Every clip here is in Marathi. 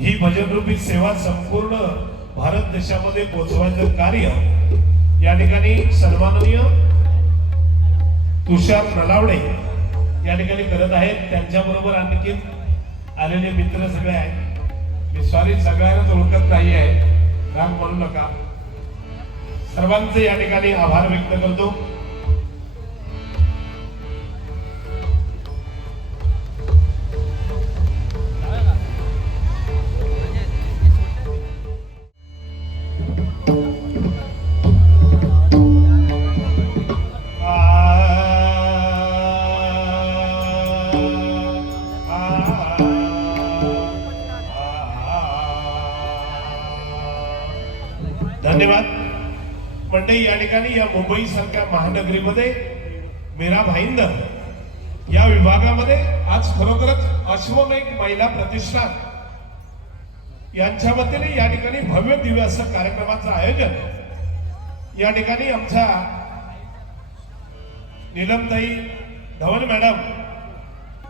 ही भजनरूपी सेवा संपूर्ण भारत देशामध्ये पोहोचवायचं कार्य या ठिकाणी सन्माननीय तुषार नलावडे या ठिकाणी करत आहेत. त्यांच्याबरोबर आणखी आलेले मित्र सगळे आहेत. मी सॉरी सगळ्यांनाच ओळखत नाही आहे राग म्हणू नका. सर्वांचे या ठिकाणी आभार व्यक्त करतो. मंडळी या ठिकाणी या मुंबई सारख्या महानगरीमध्ये मेरा भाईंदर या विभागामध्ये आज खरोखरच अश्वमेघ महिला प्रतिष्ठान यांच्या वतीने या ठिकाणी भव्य दिव्य असं कार्यक्रमाचं आयोजन या ठिकाणी आमच्या नीलमताई धवन मॅडम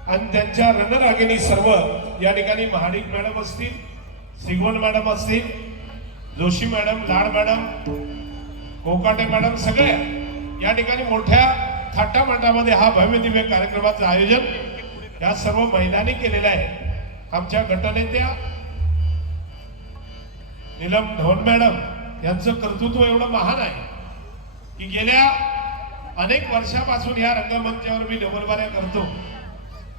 आणि त्यांच्या रणरागिणी सर्व या ठिकाणी महाडिक मॅडम असतील सिगवण मॅडम असतील Joshi madam Lad madam Kokate madam सगळ्या या ठिकाणी मोठ्या थाटामाटामध्ये हा भव्य दिव्य कार्यक्रमाचं आयोजन या सर्व महिलांनी केलेलं आहे. आमच्या गटनेत्या नीलम धवन मॅडम यांचं कर्तृत्व एवढं महान आहे की गेल्या अनेक वर्षापासून या रंगमंचावर मी डबलबाऱ्या करतो.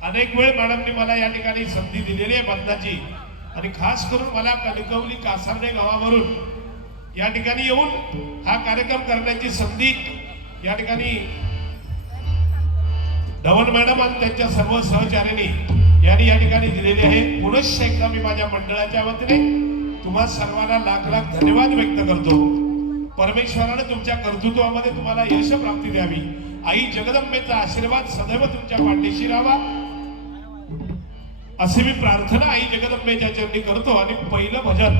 अनेक वेळ मॅडमनी मला या ठिकाणी संधी दिलेली आहे बंदाची. आणि खास करून मला कणकवली कासार्डे गावावरून या ठिकाणी येऊन हा कार्यक्रम करण्याची संधी या ठिकाणी धवन मॅडम आणि त्यांच्या सर्व सहचार्यांनी यांनी या ठिकाणी दिलेली आहे. पुनश्च एकदा मी माझ्या मंडळाच्या वतीने तुम्हा सर्वांना लाख लाख धन्यवाद व्यक्त करतो. परमेश्वराने तुमच्या कर्तृत्वामध्ये तुम्हाला यश प्राप्ती द्यावी. आई जगदंबेचा आशीर्वाद सदैव तुमच्या पाठीशी राहावा. असे मी प्रार्थना आई जगदंबेच्या चरणी करतो आणि पहिलं भजन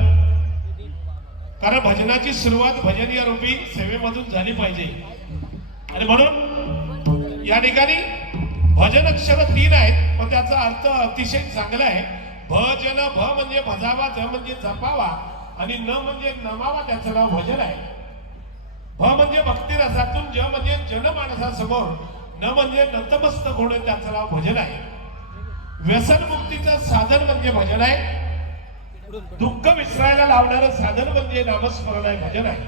कारण भजनाची सुरुवात भजनीय रूपी सेवेमधून झाली पाहिजे. आणि म्हणून या ठिकाणी भजन अक्षर तीन आहेत पण त्याचा अर्थ अतिशय चांगला आहे. भजन भ म्हणजे भजावा ज म्हणजे जपावा आणि न म्हणजे नमावा त्याचं नाव भजन आहे. भ म्हणजे भक्ती रसातून ज म्हणजे जनमानसासमोर न म्हणजे नतमस्तक होणं त्याचं नाव भजन आहे. व्यसनमुक्तीचं साधन म्हणजे भजन आहे. दुःख विसरायला लावणारं साधन म्हणजे नामस्मरण आहे भजन आहे.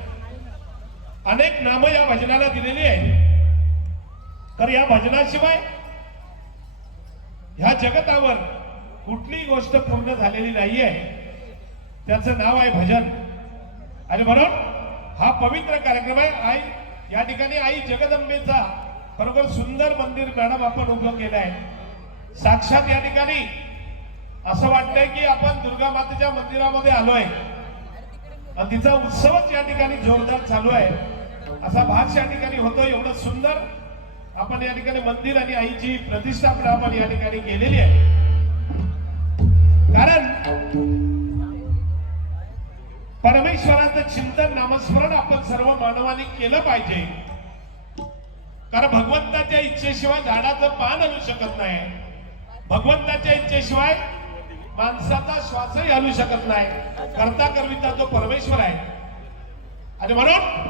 अनेक नामं या भजनाला दिलेली आहेत. तर या भजनाशिवाय ह्या जगतावर कुठलीही गोष्ट पूर्ण झालेली नाही आहे त्याचं नाव आहे भजन. आणि म्हणून हा पवित्र कार्यक्रम आहे. आई या ठिकाणी आई जगदंबेचा खरोखर सुंदर मंदिर मॅडम आपण उभं केलं आहे साक्षात या ठिकाणी असं वाटतंय की आपण दुर्गा मातेच्या मंदिरामध्ये आलोय. आणि तिचा उत्सवच या ठिकाणी जोरदार चालू आहे. असा भाग या ठिकाणी होतो एवढं सुंदर. आपण या ठिकाणी मंदिर आणि आईची प्रतिष्ठापना आपण या ठिकाणी केलेली आहे. कारण परमेश्वराचं चिंतन नामस्मरण आपण सर्व मानवाने केलं पाहिजे. कारण भगवंताच्या इच्छेशिवाय झाडाचं पान आणू शकत नाही. भगवंताच्या इच्छेशिवाय माणसाचा श्वासही हलू शकत नाही. करता करविता तो परमेश्वर आहे. आणि म्हणून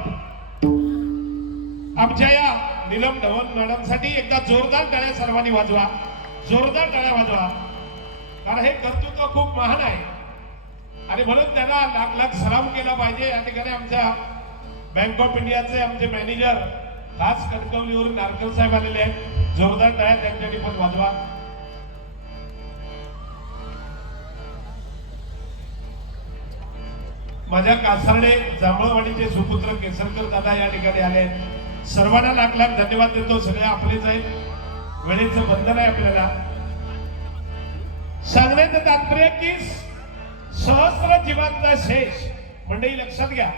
आमच्या या निलम धवन मॅडमसाठी एकदा जोरदार टाळ्या सर्वांनी वाजवा. जोरदार टाळ्या वाजवा. कारण हे कर्तृत्व खूप महान आहे. आणि म्हणून त्यांना लाख लाख सलाम केला पाहिजे. या ठिकाणी आमच्या बँक ऑफ इंडियाचे आमचे मॅनेजर खास कणकवलीवरून नारकर साहेब आलेले आहेत. जोरदार टाळ्या त्यांच्यासाठी पण वाजवा. माझ्या कासारडे जांभळवाडीचे सुपुत्र केसरकर दादा या ठिकाणी आले आहेत. सर्वांना लाख लाख धन्यवाद देतो. सगळे आपलेच आहेत वेळेचं बंधन आहे आपल्याला. सांगण्याचं तात्पर्य की सहस्त्र जीवांचा शेष मंडळी लक्षात घ्या.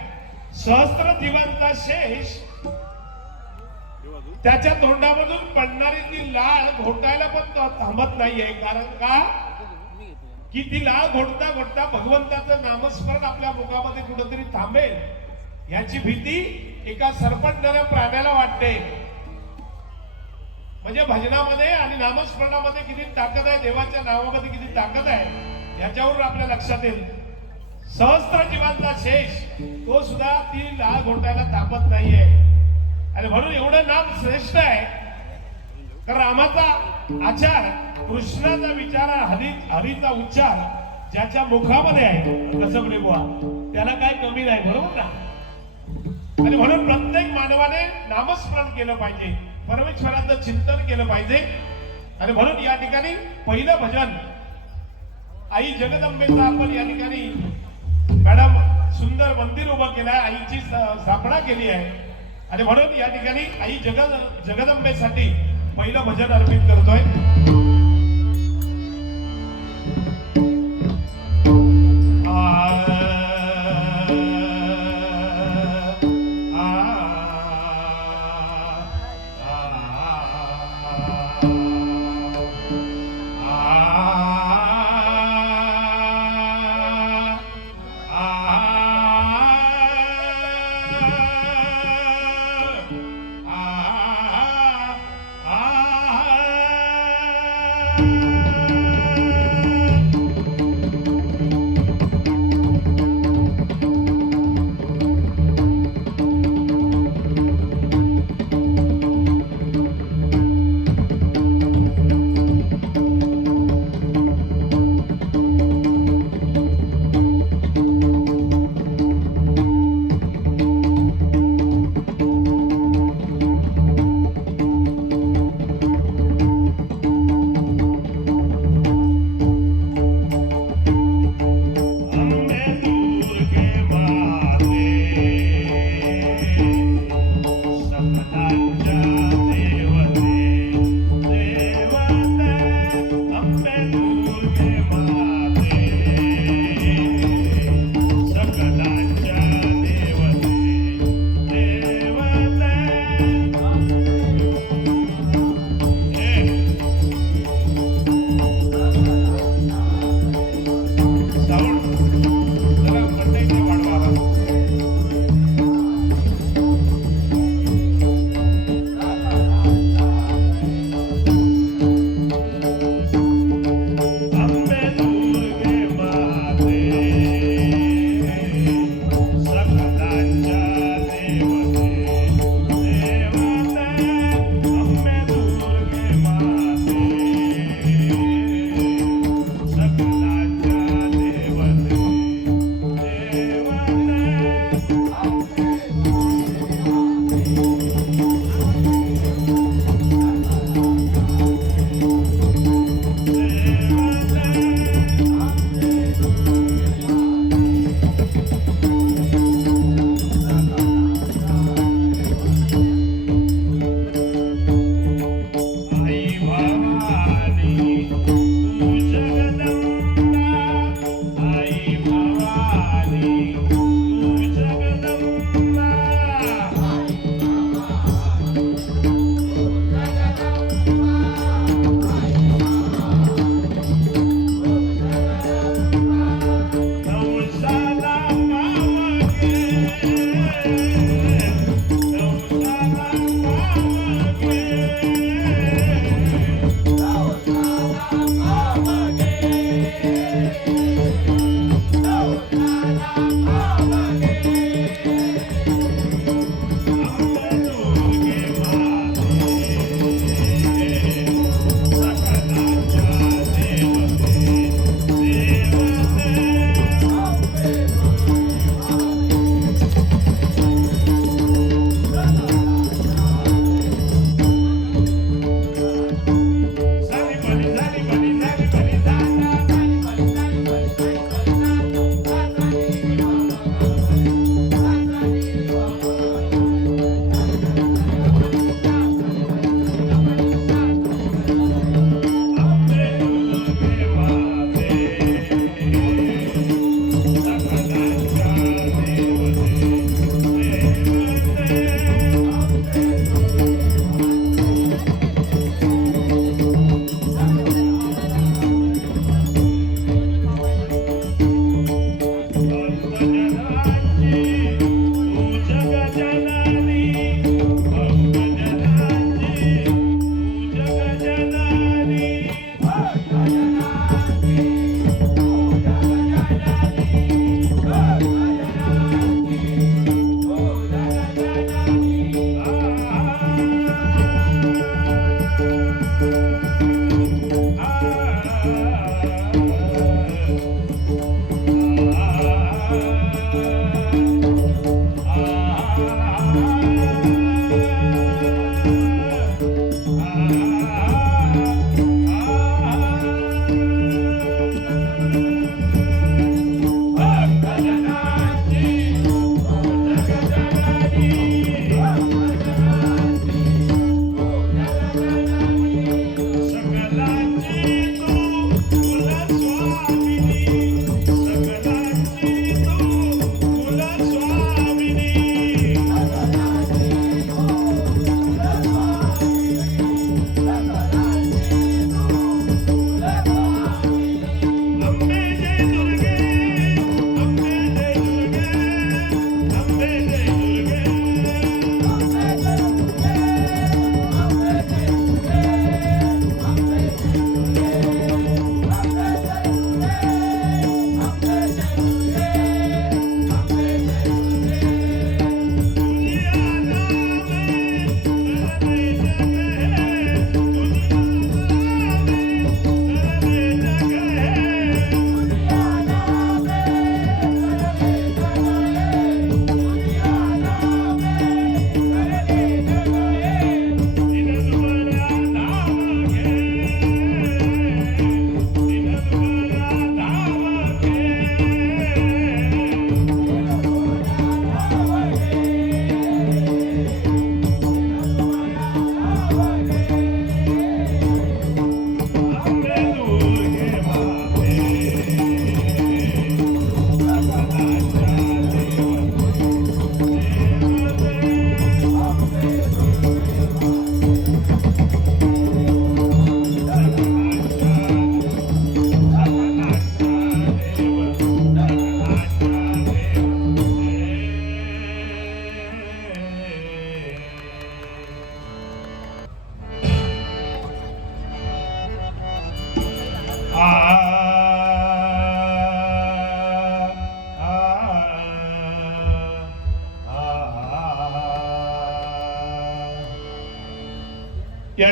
सहस्त्र जीवांचा शेष त्याच्या तोंडामधून पडणारी ती लाळ घोटायला पण थांबत नाहीये. कारण का? की ती लाळ घोटता घोटता भगवंताचं नामस्मरण आपल्या मुखामध्ये कुठंतरी थांबेल याची भीती एका सरपटणाऱ्या प्राण्याला वाटते. म्हणजे भजनामध्ये आणि नामस्मरणामध्ये किती ताकद आहे देवाच्या नावामध्ये किती ताकद आहे याच्यावरून आपल्या लक्षात येईल. सहस्त्र जीवांचा शेष तो सुद्धा ती लाळ घोटायला तापत नाहीये. आणि म्हणून एवढं नाम श्रेष्ठ आहे. तर रामाचा आचार कृष्णाचा विचार हरी हरीचा उच्चार ज्याच्या मुखामध्ये आहे. कसं म्हणे बुवा त्याला काय कमी नाही बरोबर ना आणि म्हणून प्रत्येक मानवाने नामस्मरण केलं पाहिजे परमेश्वराचं चिंतन केलं पाहिजे. आणि म्हणून या ठिकाणी पहिलं भजन आई जगदंबेचं आपण या ठिकाणी मॅडम सुंदर मंदिर उभं केलं आहे आईची स्थापना केली आहे. आणि म्हणून या ठिकाणी आई जगद जगदंबेसाठी पहिलं भजन अर्पित करतोय.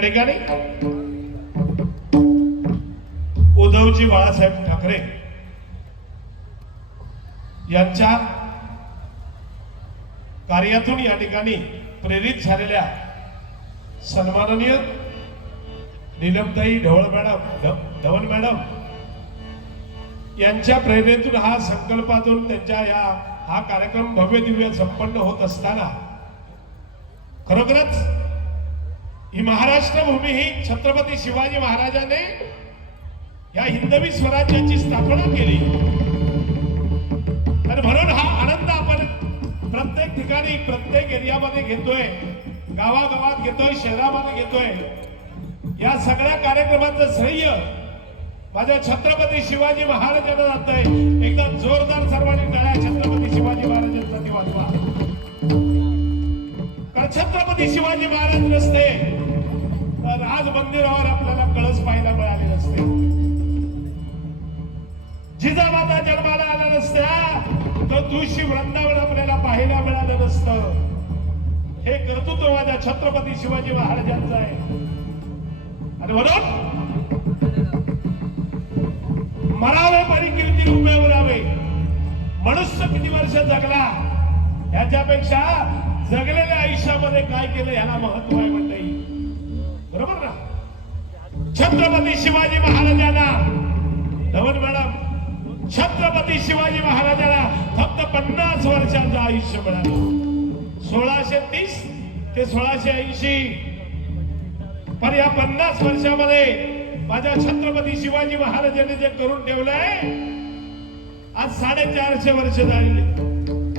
ठिकाणी उद्धवजी बाळासाहेब ठाकरे यांच्या कार्यातून या ठिकाणी प्रेरित झालेल्या सन्माननीय निलमताई ढवळ मॅडम धवन मॅडम यांच्या प्रेरणेतून हा संकल्पातून त्यांच्या या हा कार्यक्रम भव्य दिव्य संपन्न होत असताना खरोखरच ही महाराष्ट्र भूमी ही छत्रपती शिवाजी महाराजाने या हिंदवी स्वराज्याची स्थापना केली. तर म्हणून हा आनंद आपण प्रत्येक ठिकाणी प्रत्येक एरियामध्ये घेतोय गावागावात घेतोय शहरामध्ये घेतोय. या सगळ्या कार्यक्रमाचं श्रेय माझ्या छत्रपती शिवाजी महाराजांना जात आहे एकदा जोरदार सर्वांनी टाळ्या छत्रपती शिवाजी महाराजांसाठी वाजवा. कारण छत्रपती शिवाजी महाराज नसते आज मंदिरावर आपल्याला कळस पाहायला मिळाले नसते. जिजामाता जन्माला आल्या नसत्या तर तुळशी वृंदावन आपल्याला पाहायला मिळालं नसतं. हे कर्तृत्व छत्रपती शिवाजी महाराजांचं आहे. आणि म्हणून मरावे परिकीर्ती उभे उरावे. मनुष्य किती वर्ष जगला याच्यापेक्षा जगलेल्या आयुष्यामध्ये काय केलं ह्याला महत्त्व आहे म्हणता येईल. बरोबर ना? छत्रपती शिवाजी महाराजांना धवन मॅडम छत्रपती शिवाजी महाराजांना फक्त पन्नास वर्षांचं आयुष्य मिळालं. सोळाशे तीस ते सोळाशे ऐंशी. पण या पन्नास वर्षामध्ये माझ्या छत्रपती शिवाजी महाराजांनी जे करून ठेवलंय आज साडेचारशे वर्ष झालेली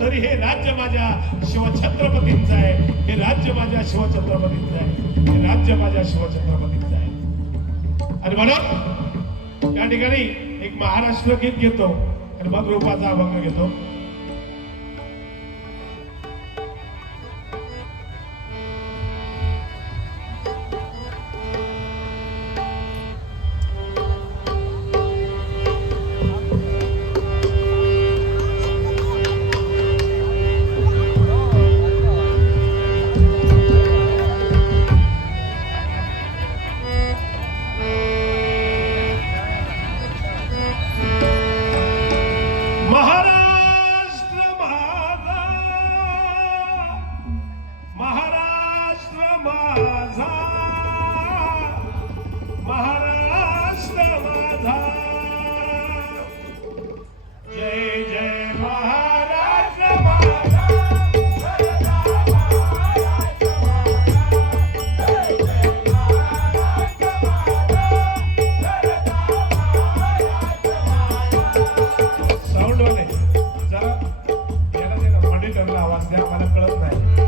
तरी हे राज्य माझ्या शिवछत्रपतींचं आहे. हे राज्य माझ्या शिवछत्रपतींचं आहे. हे राज्य माझ्या शिवछत्रपतींचं आहे. आणि म्हणून या ठिकाणी एक महाराष्ट्र गीत घेतो आणि मग रूपाचा अभंग घेतो. कळत नाही.